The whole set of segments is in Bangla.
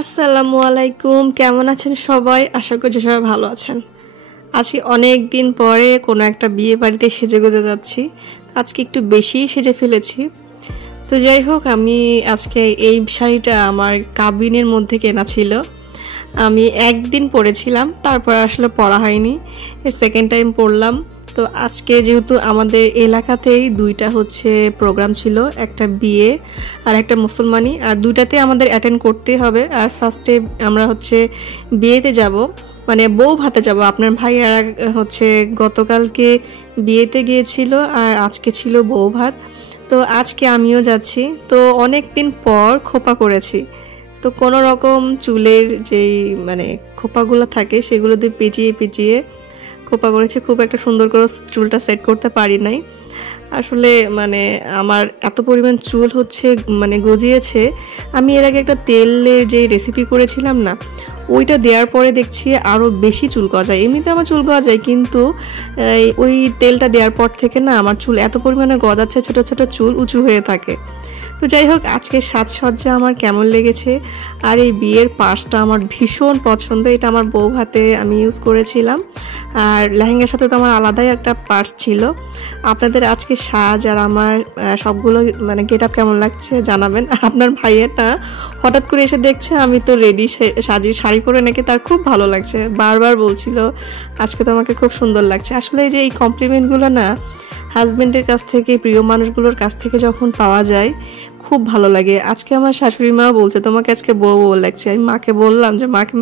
আসসালামু আলাইকুম, কেমন আছেন সবাই? আশা করছি সবাই ভালো আছেন। আজকে অনেক দিন পরে কোনো একটা বিয়ে বাড়িতে সেজেগুজে যাচ্ছি। আজকে একটু বেশি সেজে ফেলেছি। তো যাই হোক, আমি আজকে এই শাড়িটা আমার কাবিনের মধ্যে কেনা ছিল। আমি একদিন পরেছিলাম, তারপর আসলে পরা হয়নি, সেকেন্ড টাইম পরলাম। তো আজকে যেহেতু আমাদের এলাকাতেই দুইটা প্রোগ্রাম ছিল, একটা বিয়ে আর একটা মুসলমানি, আর দুইটাতে আমাদের অ্যাটেন্ড করতে হবে। আর ফার্স্টে আমরা বিয়েতে যাব, মানে বউ ভাতে যাব। আপনার ভাইয়ারা গতকালকে বিয়েতে গিয়েছিল আর আজকে ছিল বউ ভাত। তো আজকে আমিও যাচ্ছি। তো অনেক দিন পর খোপা করেছি, তো কোনো রকম চুলের যেই খোপাগুলো থাকে সেগুলো দিয়ে পেঁচিয়ে পেঁচিয়ে খোপা করেছি। খুব একটা সুন্দর করে চুলটা সেট করতে পারি নাই আসলে। আমার এত পরিমাণ চুল গজিয়েছে। আমি এর আগে একটা তেলের যে রেসিপি করেছিলাম না, ওইটা দেওয়ার পরে দেখছি আরও বেশি চুল গজায়। এমনিতে আমার চুল গজায়, কিন্তু ওই তেলটা দেওয়ার পর থেকে না আমার চুল এত পরিমাণে গজাচ্ছে, ছোট ছোট চুল উঁচু হয়ে থাকে। তো যাই হোক, আজকে সাজসজ্জা আমার কেমন লেগেছে, আর এই বিয়ের পার্সটা আমার ভীষণ পছন্দ। এটা আমার বউ ভাতে আমি ইউজ করেছিলাম, আর লেহেঙ্গার সাথে তো আমার আলাদাই একটা পার্স ছিল। আপনাদের আজকে সাজ আর আমার সবগুলো গেট আপ কেমন লাগছে জানাবেন। আপনার ভাইয়েরটা হঠাৎ করে এসে দেখছে আমি তো রেডি সাজি শাড়ি পরে, নাকি তার খুব ভালো লাগছে, বারবার বলছিল আজকে তো আমাকে খুব সুন্দর লাগছে। আসলে এই যে এই কমপ্লিমেন্টগুলো না হাজব্যান্ডের কাছ থেকে, প্রিয় মানুষগুলোর কাছ থেকে যখন পাওয়া যায় খুব ভালো লাগে। আজকে আমার শাশুড়ি মা বলছে তোমাকে আজকে বউ বউ লাগছে। আমি মাকে বললাম যে মাকে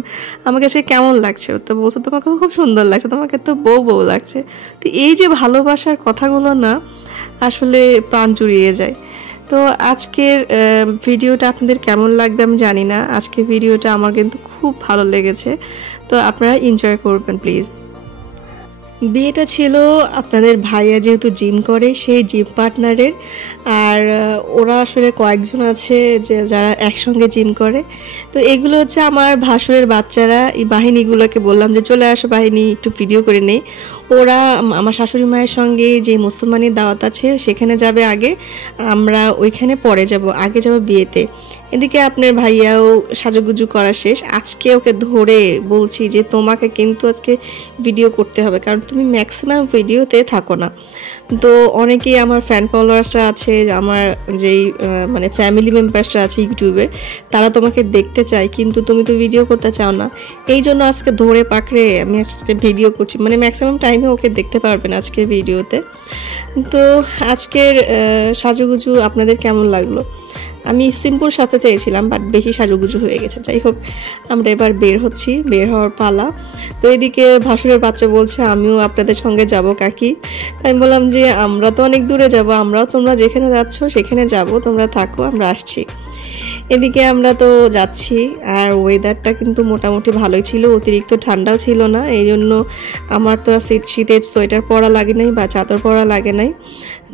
আমাকে আজকে কেমন লাগছে, তো বলছে তোমাকে খুব সুন্দর লাগছে, তোমাকে তো বউ বউ লাগছে। তো এই যে ভালোবাসার কথাগুলো না আসলে প্রাণ জুড়িয়ে যায়। তো আজকের ভিডিওটা আপনাদের কেমন লাগবে আমি জানি না। আজকের ভিডিওটা আমার কিন্তু খুব ভালো লেগেছে, তো আপনারা এনজয় করবেন প্লিজ। বিয়েটা ছিল আপনাদের ভাইয়া যেহেতু জিম করে সেই জিম পার্টনারের, আর ওরা আসলে কয়েকজন আছে যে যারা একসঙ্গে জিম করে। তো এগুলো আমার ভাসুরের বাচ্চারা। এই বাহিনীগুলোকে বললাম যে চলে আসো বাহিনী, একটু ভিডিও করে নেই। ওরা আমার শাশুড়ি মায়ের সঙ্গে যে মুসলমানের দাওয়াত আছে সেখানে যাবে আগে, আমরা ওইখানে পরে যাব, আগে যাব বিয়েতে। এদিকে আপনার ভাইয়াও সাজুগুজু করা শেষ। আজকে ওকে ধরে বলছি যে তোমাকে কিন্তু আজকে ভিডিও করতে হবে, কারণ তুমি ম্যাক্সিমাম ভিডিওতে থাকো না। তো অনেকেই আমার ফ্যান ফলোয়ার্সরা আছে, আমার যেই ফ্যামিলি মেম্বার্সরা আছে ইউটিউবের, তারা তোমাকে দেখতে চায়, কিন্তু তুমি তো ভিডিও করতে চাও না। এই জন্য আজকে ধরে পাকড়ে আমি আজকে ভিডিও করছি, ম্যাক্সিমাম টাইমে ওকে দেখতে পারবেন আজকের ভিডিওতে। তো আজকের সাজুগুজু আপনাদের কেমন লাগলো? আমি সিম্পল সাথে চেয়েছিলাম, বাট বেশি সাজুগুজু হয়ে গেছে। যাই হোক, আমরা এবার বের হওয়ার পালা। তো এদিকে ভাসুরের বাচ্চা বলছে আমিও আপনাদের সঙ্গে যাব কাকি। তাই আমি বললাম যে আমরা তো অনেক দূরে যাব, আমরাও তোমরা যেখানে যাচ্ছ সেখানে যাব, তোমরা থাকো, আমরা আসছি। এদিকে আমরা তো যাচ্ছি, আর ওয়েদারটা কিন্তু মোটামুটি ভালোই ছিল, অতিরিক্ত ঠান্ডাও ছিল না। এই জন্য আমার তো শীতের সোয়েটার পরা লাগে নাই বা চাদর পরা লাগে নাই।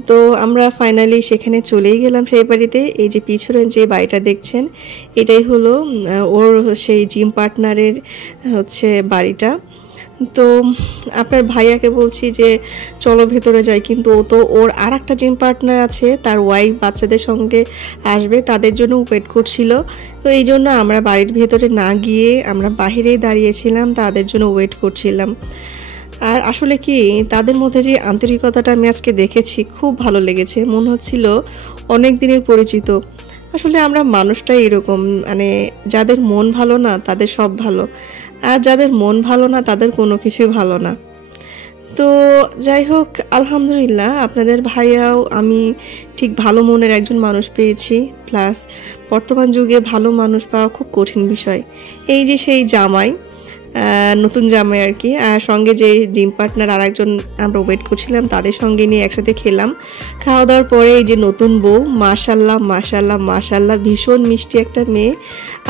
তো আমরা ফাইনালি সেখানে চলেই গেলাম সেই বাড়িতে। এই যে পিছনে যে বাড়িটা দেখছেন, এটাই হলো ওর সেই জিম পার্টনারের বাড়িটা। তো আপনার ভাইয়াকে বলছি যে চলো ভেতরে যাই, কিন্তু ও তো ওর আর একটা জিম পার্টনার আছে, তার ওয়াইফ বাচ্চাদের সঙ্গে আসবে, তাদের জন্য ওয়েট করছিল। তো এই জন্য আমরা বাড়ির ভেতরে না গিয়ে আমরা বাহিরেই দাঁড়িয়েছিলাম, তাদের জন্য ওয়েট করছিলাম। আর আসলে কি তাদের মধ্যে যে আন্তরিকতাটা আমি আজকে দেখেছি, খুব ভালো লেগেছে। মনে হচ্ছিল অনেক দিনের পরিচিত। আসলে আমরা মানুষটাই এরকম, যাদের মন ভালো না তাদের সব ভালো, আর যাদের মন ভালো না তাদের কোনো কিছুই ভালো না। তো যাই হোক, আলহামদুলিল্লাহ আপনাদের ভাইয়াও আমি ঠিক ভালো মনের একজন মানুষ পেয়েছি। প্লাস বর্তমান যুগে ভালো মানুষ পাওয়া খুব কঠিন বিষয়। এই যে সেই জামাই, নতুন জামাই আর কি, আর সঙ্গে যে জিম পার্টনার আর একজন আমরা ওয়েট করছিলাম, তাদের সঙ্গে নিয়ে একসাথে খেলাম। খাওয়া দাওয়ার পরে এই যে নতুন বউ, মাশাল্লাহ মাশাল্লাহ মাশাল্লাহ, ভীষণ মিষ্টি একটা মেয়ে,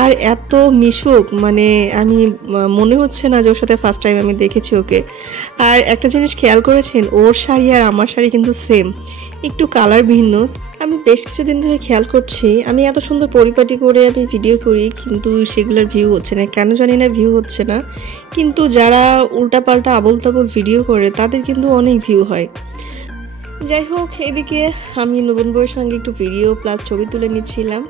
আর এত মিশুক, আমি মনে হচ্ছে না যে ওর সাথে ফার্স্ট টাইম আমি দেখেছি ওকে। আর একটা জিনিস খেয়াল করেছেন, ওর শাড়ি আর আমার শাড়ি কিন্তু সেম, একটু কালার ভিন্ন। আমি বেশ কিছুদিন ধরে খেয়াল করছি, আমি এত সুন্দর পরিপাটি করে আমি ভিডিও করি, কিন্তু সেগুলোর ভিউ হচ্ছে না, কেন জানি না ভিউ হচ্ছে না। কিন্তু যারা উল্টাপাল্টা আবোল তাবোল ভিডিও করে তাদের কিন্তু অনেক ভিউ হয়। যাই হোক, এদিকে আমি নতুন বউয়ের সঙ্গে একটু ভিডিও প্লাস ছবি তুলে নিচ্ছিলাম।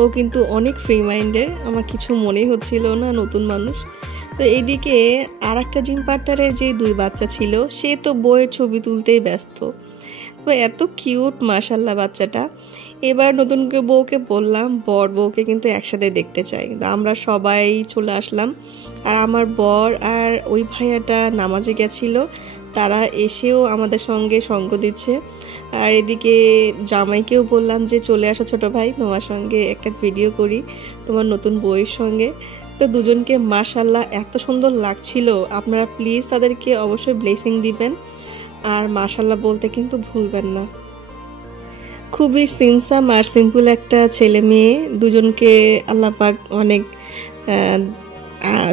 ও কিন্তু অনেক ফ্রি মাইন্ডের, আমার কিছু মনেই হচ্ছিল না, নতুন মানুষ। তো এইদিকে আর একটা জিম পার্টনারের যে 2 বাচ্চা ছিল, সে তো বউয়ের ছবি তুলতেই ব্যস্ত। তো এত কিউট মাশাল্লাহ বাচ্চাটা। এবার নতুন বউকে বললাম বর বউকে কিন্তু একসাথে দেখতে চাই। আমরা সবাই চলে আসলাম, আর আমার বর আর ওই ভাইয়াটা নামাজে গেছিলো, তারা এসেও আমাদের সঙ্গে সঙ্গ দিচ্ছে। আর এদিকে জামাইকেও বললাম যে চলে আসো ছোটো ভাই, তোমার সঙ্গে একটা ভিডিও করি তোমার নতুন বউয়ের সঙ্গে। তো দুজনকে মাশাল্লাহ এত সুন্দর লাগছিল, আপনারা প্লিজ তাদেরকে অবশ্যই ব্লেসিং দিবেন আর মাশাল্লাহ বলতে কিন্তু ভুলবেন না। খুবই সিনসাম আর সিম্পল একটা ছেলে মেয়ে, দুজনকে আল্লাহ পাক অনেক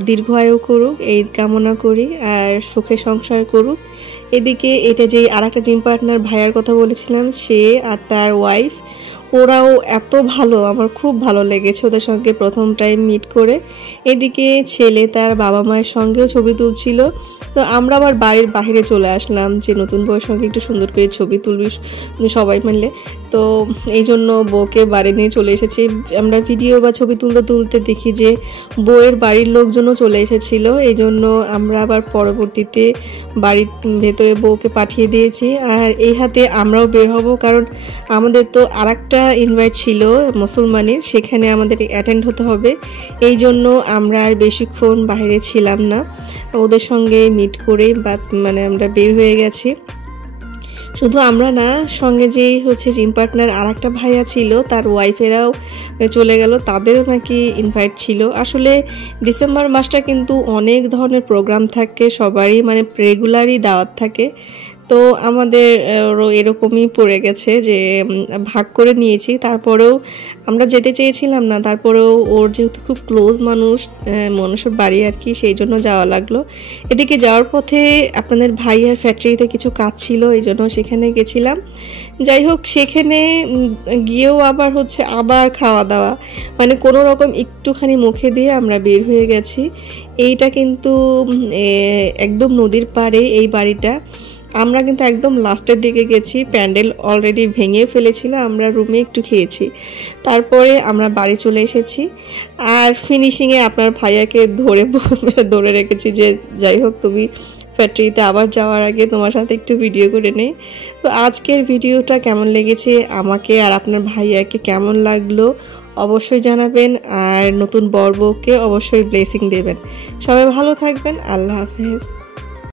দীর্ঘ আয়ু করুক এই কামনা করি, আর সুখে সংসার করুক। এদিকে এটা যে আর একটা জিম পার্টনার ভাইয়ার কথা বলেছিলাম, সে আর তার ওয়াইফ, ওরাও এত ভালো, আমার খুব ভালো লেগেছে ওদের সঙ্গে প্রথম টাইম মিট করে। এদিকে ছেলে তার বাবা মায়ের সঙ্গেও ছবি তুলছিল। তো আমরা আবার বাড়ির বাইরে চলে আসলাম যে নতুন বউয়ের সঙ্গে একটু সুন্দর করে ছবি তুলবি সবাই মিলে। তো এই জন্য বউকে বাড়ি নিয়ে চলে এসেছি। আমরা ভিডিও বা ছবি তুলতে দেখি যে বউয়ের বাড়ির লোকজনও চলে এসেছিল, এই জন্য আমরা আবার পরবর্তীতে বাড়ির ভেতরে বউকে পাঠিয়ে দিয়েছি। আর এই হাতে আমরাও বের হব, কারণ আমাদের তো আরেকটা ইনভাইট ছিল মুসলমানের, সেখানে আমাদের অ্যাটেন্ড হতে হবে। এই জন্য আমরা আর বেশিক্ষণ বাইরে ছিলাম না, ওদের সঙ্গে মিট করে মানে আমরা বের হয়ে গেছি। শুধু আমরা না, সঙ্গে যেই জিম পার্টনার আর একটা ভাইয়া ছিল তার ওয়াইফেরাও চলে গেল, তাদেরও নাকি ইনভাইট ছিল। আসলে ডিসেম্বর মাসটা কিন্তু অনেক ধরনের প্রোগ্রাম থাকে সবারই, মানে রেগুলারই দাওয়াত থাকে। তো আমাদের এরকমই পড়ে গেছে যে ভাগ করে নিয়েছি, তারপরেও আমরা যেতে চেয়েছিলাম না, তারপরেও ওর যেহেতু খুব ক্লোজ মানুষের বাড়ি আর কি, সেই জন্য যাওয়া লাগলো। এদিকে যাওয়ার পথে আপনাদের ভাইয়ার ফ্যাক্টরিতে কিছু কাজ ছিল, এই জন্য সেখানে গেছিলাম। যাই হোক, সেখানে গিয়েও আবার খাওয়া দাওয়া, মানে কোনো রকম একটুখানি মুখে দিয়ে আমরা বের হয়ে গেছি। এইটা কিন্তু একদম নদীর পাড়ে এই বাড়িটা। আমরা কিন্তু একদম লাস্টের দিকে গেছি, প্যান্ডেল অলরেডি ভেঙে ফেলেছিল, আমরা রুমে একটু খেয়েছি, তারপরে আমরা বাড়ি চলে এসেছি। আর ফিনিশিংয়ে আপনার ভাইয়াকে ধরে রেখেছি যে যাই হোক তুমি ফ্যাক্টরিতে আবার যাওয়ার আগে তোমার সাথে একটু ভিডিও করে নেই। তো আজকের ভিডিওটা কেমন লেগেছে আমাকে আর আপনার ভাইয়াকে কেমন লাগলো অবশ্যই জানাবেন, আর নতুন বর বউকে অবশ্যই ব্লেসিং দেবেন। সবাই ভালো থাকবেন, আল্লাহ হাফেজ।